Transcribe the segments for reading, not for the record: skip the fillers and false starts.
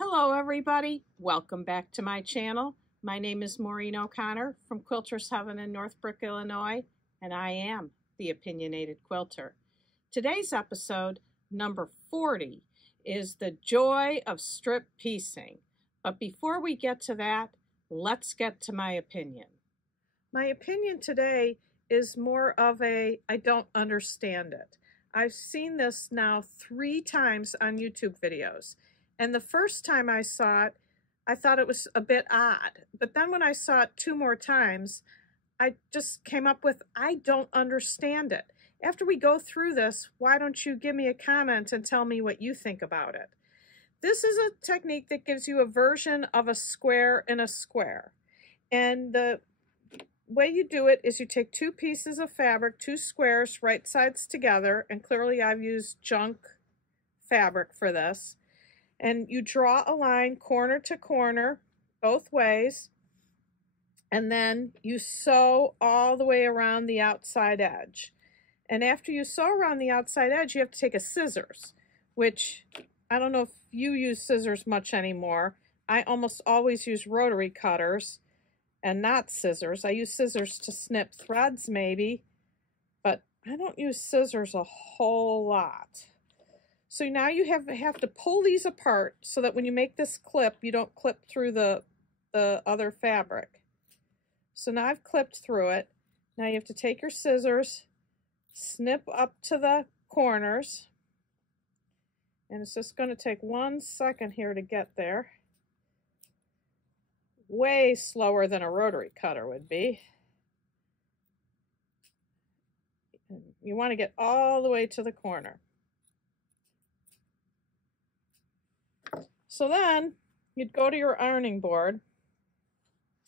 Hello everybody, welcome back to my channel. My name is Maureen O'Connor from Quilter's Heaven in Northbrook, Illinois, and I am the Opinionated Quilter. Today's episode, number 40, is the joy of strip piecing. But before we get to that, let's get to my opinion. My opinion today is more of a I don't understand it. I've seen this now 3 times on YouTube videos. And the first time I saw it, I thought it was a bit odd. But then when I saw it 2 more times, I just came up with, I don't understand it. After we go through this, why don't you give me a comment and tell me what you think about it? This is a technique that gives you a version of a square in a square. And the way you do it is you take 2 pieces of fabric, 2 squares, right sides together, and clearly I've used junk fabric for this. And you draw a line corner to corner, both ways, and then you sew all the way around the outside edge. And after you sew around the outside edge, you have to take a scissors, which I don't know if you use scissors much anymore. I almost always use rotary cutters and not scissors. I use scissors to snip threads maybe, but I don't use scissors a whole lot. So now you have to pull these apart so that when you make this clip, you don't clip through the other fabric. So now I've clipped through it. Now you have to take your scissors, snip up to the corners, and it's just going to take 1 second here to get there. Way slower than a rotary cutter would be. You want to get all the way to the corner. So then you'd go to your ironing board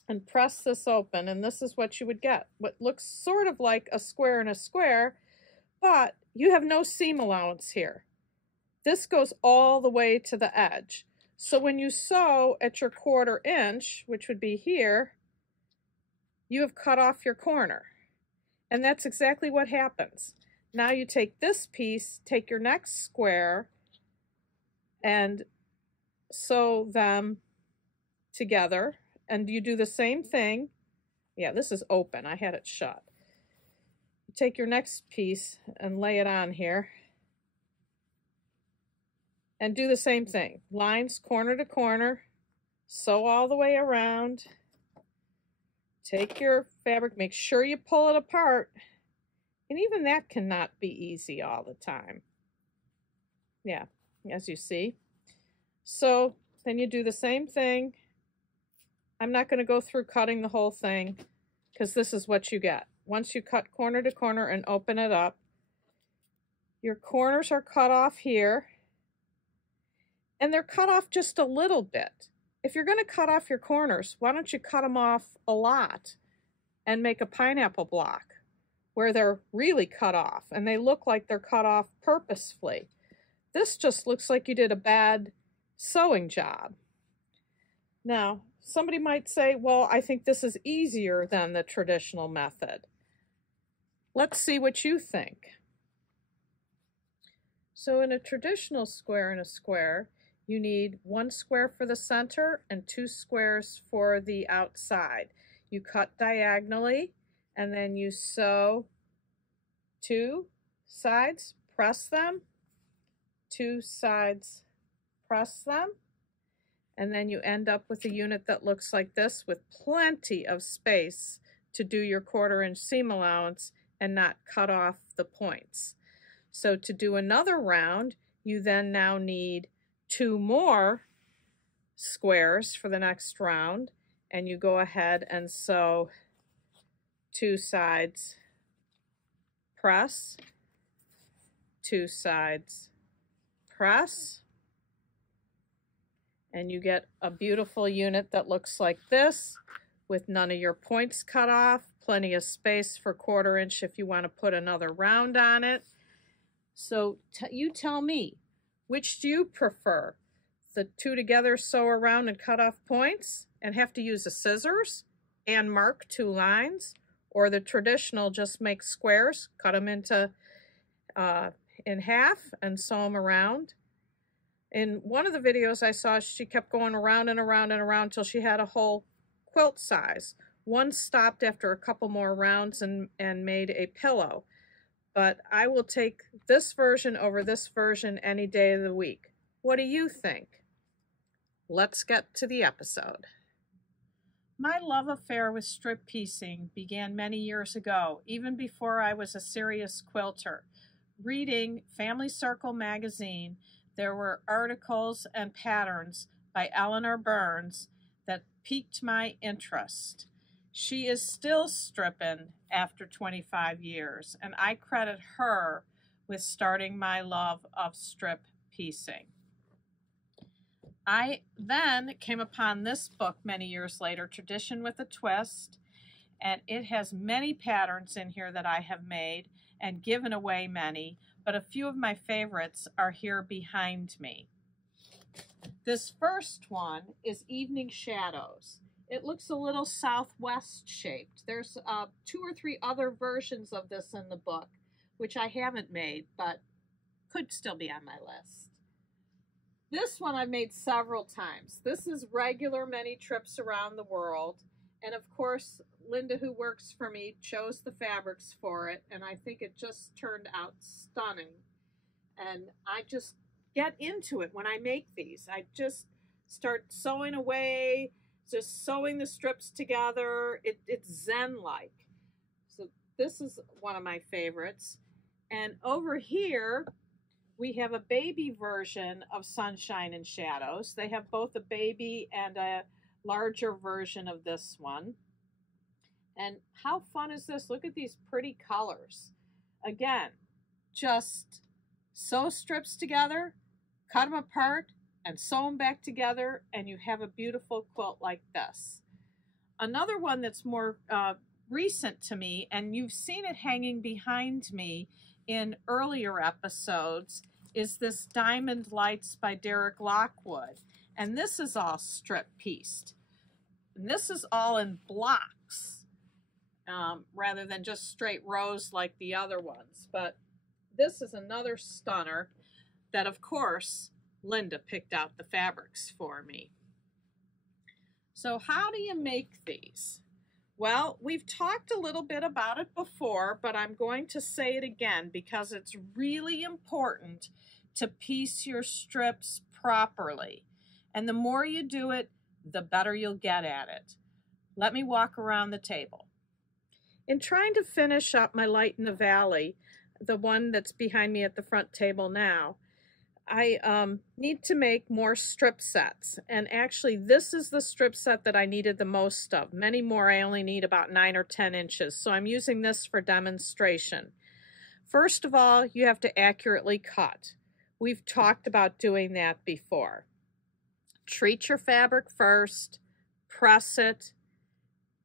and press this open, and this is what you would get. What looks sort of like a square in a square, but you have no seam allowance here. This goes all the way to the edge. So when you sew at your 1/4 inch, which would be here, you have cut off your corner. And that's exactly what happens. Now you take this piece, take your next square, and sew them together, and you do the same thing. Yeah, this is open. I had it shut. You take your next piece and lay it on here and do the same thing. Lines corner to corner, sew all the way around. Take your fabric, make sure you pull it apart, and even that cannot be easy all the time. Yeah, as you see. So then you do the same thing. I'm not going to go through cutting the whole thing because this is what you get. Once you cut corner to corner and open it up, your corners are cut off here, and they're cut off just a little bit. If you're going to cut off your corners, why don't you cut them off a lot and make a pineapple block where they're really cut off and they look like they're cut off purposefully. This just looks like you did a bad sewing job. Now, somebody might say, well, I think this is easier than the traditional method. Let's see what you think. So in a traditional square in a square, you need 1 square for the center and 2 squares for the outside. You cut diagonally and then you sew 2 sides, press them, 2 sides, press them, and then you end up with a unit that looks like this with plenty of space to do your 1/4 inch seam allowance and not cut off the points. So to do another round, you then now need 2 more squares for the next round, and you go ahead and sew 2 sides, press, 2 sides, press, and you get a beautiful unit that looks like this with none of your points cut off, plenty of space for 1/4 inch if you want to put another round on it. So you tell me, which do you prefer? The 2 together sew around and cut off points and have to use the scissors and mark 2 lines, or the traditional just make squares, cut them into in half and sew them around In one of the videos I saw, she kept going around and around and around till she had a whole quilt size. One stopped after a couple more rounds and made a pillow. But I will take this version over this version any day of the week. What do you think? Let's get to the episode. My love affair with strip piecing began many years ago, even before I was a serious quilter. Reading Family Circle magazine, there were articles and patterns by Eleanor Burns that piqued my interest. She is still stripping after 25 years, and I credit her with starting my love of strip piecing. I then came upon this book many years later, Tradition with a Twist, and it has many patterns in here that I have made and given away many, but a few of my favorites are here behind me. This first one is Evening Shadows. It looks a little southwest shaped. There's 2 or 3 other versions of this in the book, which I haven't made, but could still be on my list. This one I've made several times. This is regular many trips around the world. And of course, Linda, who works for me, chose the fabrics for it. And I think it just turned out stunning. And I just get into it when I make these. I just start sewing away, just sewing the strips together. It's zen-like. So this is one of my favorites. And over here, we have a baby version of Sunshine and Shadows. They have both a baby and a larger version of this one. And how fun is this? Look at these pretty colors. Again, just sew strips together, cut them apart, and sew them back together, and you have a beautiful quilt like this. Another one that's more recent to me, and you've seen it hanging behind me in earlier episodes, is this Diamond Lights by Derek Lockwood. And this is all strip pieced. And this is all in blocks rather than just straight rows like the other ones. But this is another stunner that, of course, Linda picked out the fabrics for me. So how do you make these? Well, we've talked a little bit about it before, but I'm going to say it again because it's really important to piece your strips properly. And the more you do it, the better you'll get at it. Let me walk around the table. In trying to finish up my Light in the Valley, the one that's behind me at the front table now, I need to make more strip sets. And actually, this is the strip set that I needed the most of. Many more, I only need about 9 or 10 inches. So I'm using this for demonstration. First of all, you have to accurately cut. We've talked about doing that before. Treat your fabric first, press it,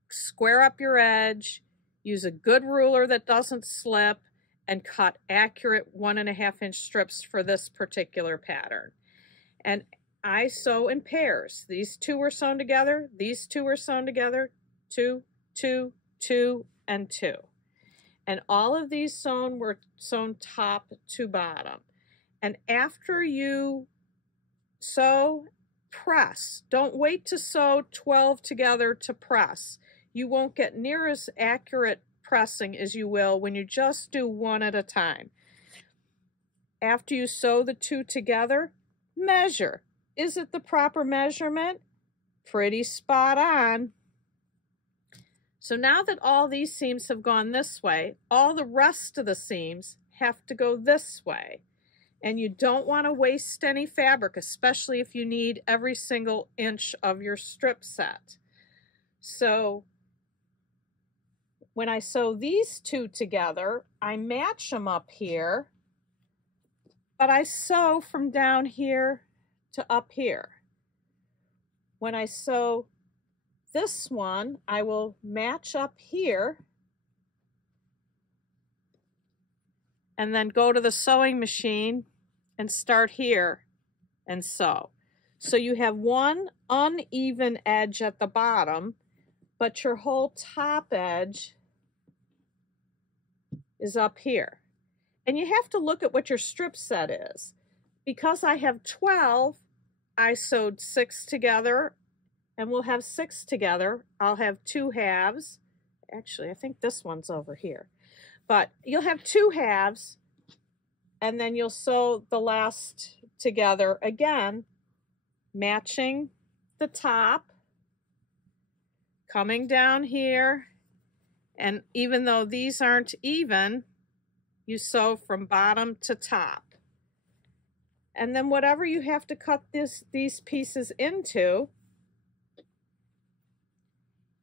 square up your edge, use a good ruler that doesn't slip, and cut accurate 1.5 inch strips for this particular pattern. And I sew in pairs. These 2 are sewn together, these 2 are sewn together, 2, 2, 2, and 2. And all of these were sewn top to bottom. And after you sew, press. Don't wait to sew 12 together to press. You won't get near as accurate pressing as you will when you just do one at a time. After you sew the 2 together, measure. Is it the proper measurement? Pretty spot on. So now that all these seams have gone this way, all the rest of the seams have to go this way. And you don't want to waste any fabric, especially if you need every single inch of your strip set. So when I sew these 2 together, I match them up here, but I sew from down here to up here. When I sew this one, I will match up here and then go to the sewing machine and start here and sew. So you have one uneven edge at the bottom, but your whole top edge is up here. And you have to look at what your strip set is, because I have 12, I sewed 6 together, and we'll have 6 together. I'll have 2 halves. Actually, I think this one's over here. But you'll have 2 halves, and then you'll sew the last together again, matching the top, coming down here, and even though these aren't even, you sew from bottom to top. And then whatever you have to cut these pieces into,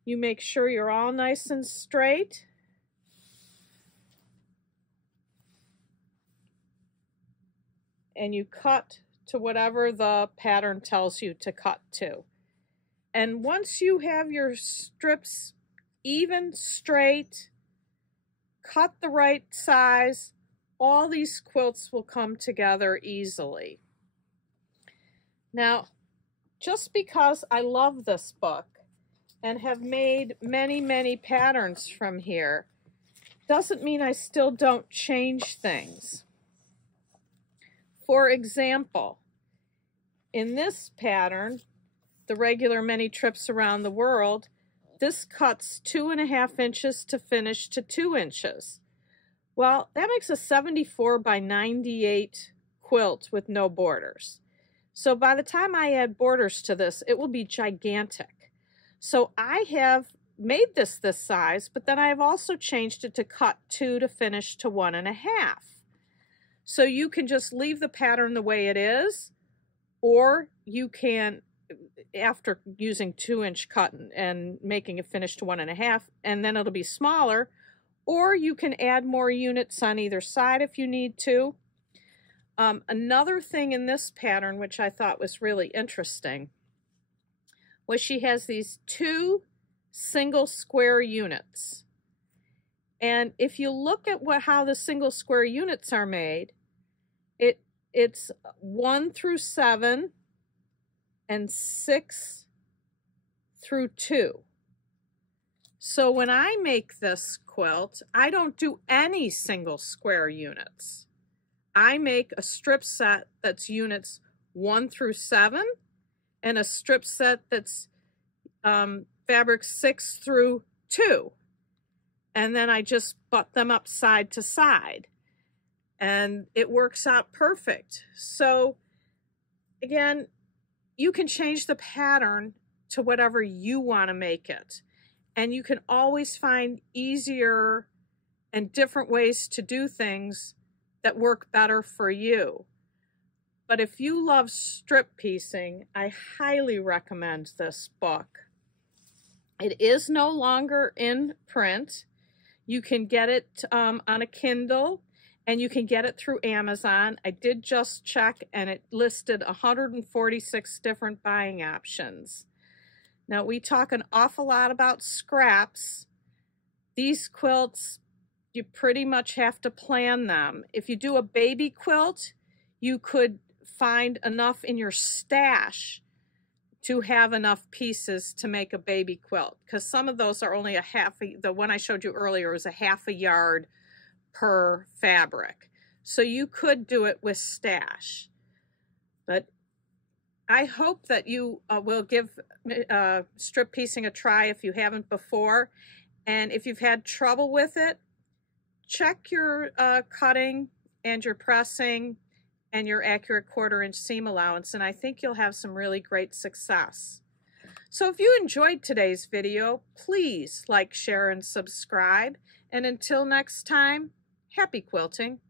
you make sure you're all nice and straight. And you cut to whatever the pattern tells you to cut to. And once you have your strips even, straight, cut the right size, all these quilts will come together easily. Now, just because I love this book and have made many, many patterns from here, doesn't mean I still don't change things. For example, in this pattern, the regular many trips around the world, this cuts 2.5 inches to finish to 2 inches. Well, that makes a 74 by 98 quilt with no borders. So by the time I add borders to this, it will be gigantic. So I have made this size, but then I have also changed it to cut 2 to finish to 1.5. So you can just leave the pattern the way it is, or you can, after using 2-inch cut and making it finish to 1.5, and then it'll be smaller, or you can add more units on either side if you need to. Another thing in this pattern, which I thought was really interesting, was she has these 2 single square units. And if you look at how the single square units are made, it's 1 through 7 and 6 through 2. So when I make this quilt, I don't do any single square units. I make a strip set that's units 1 through 7 and a strip set that's fabric 6 through 2. And then I just butt them up side to side. And it works out perfect. So again, you can change the pattern to whatever you want to make it. And you can always find easier and different ways to do things that work better for you. But if you love strip piecing, I highly recommend this book. It is no longer in print. You can get it on a Kindle, and you can get it through Amazon. I did just check, and it listed 146 different buying options. Now, we talk an awful lot about scraps. These quilts, you pretty much have to plan them. If you do a baby quilt, you could find enough in your stash to have enough pieces to make a baby quilt, because some of those are only the one I showed you earlier was a ½ yard per fabric. So you could do it with stash. But I hope that you will give strip piecing a try if you haven't before. And if you've had trouble with it, check your cutting and your pressing and your accurate 1/4 inch seam allowance, and I think you'll have some really great success. So if you enjoyed today's video, please like, share, and subscribe. And until next time, happy quilting.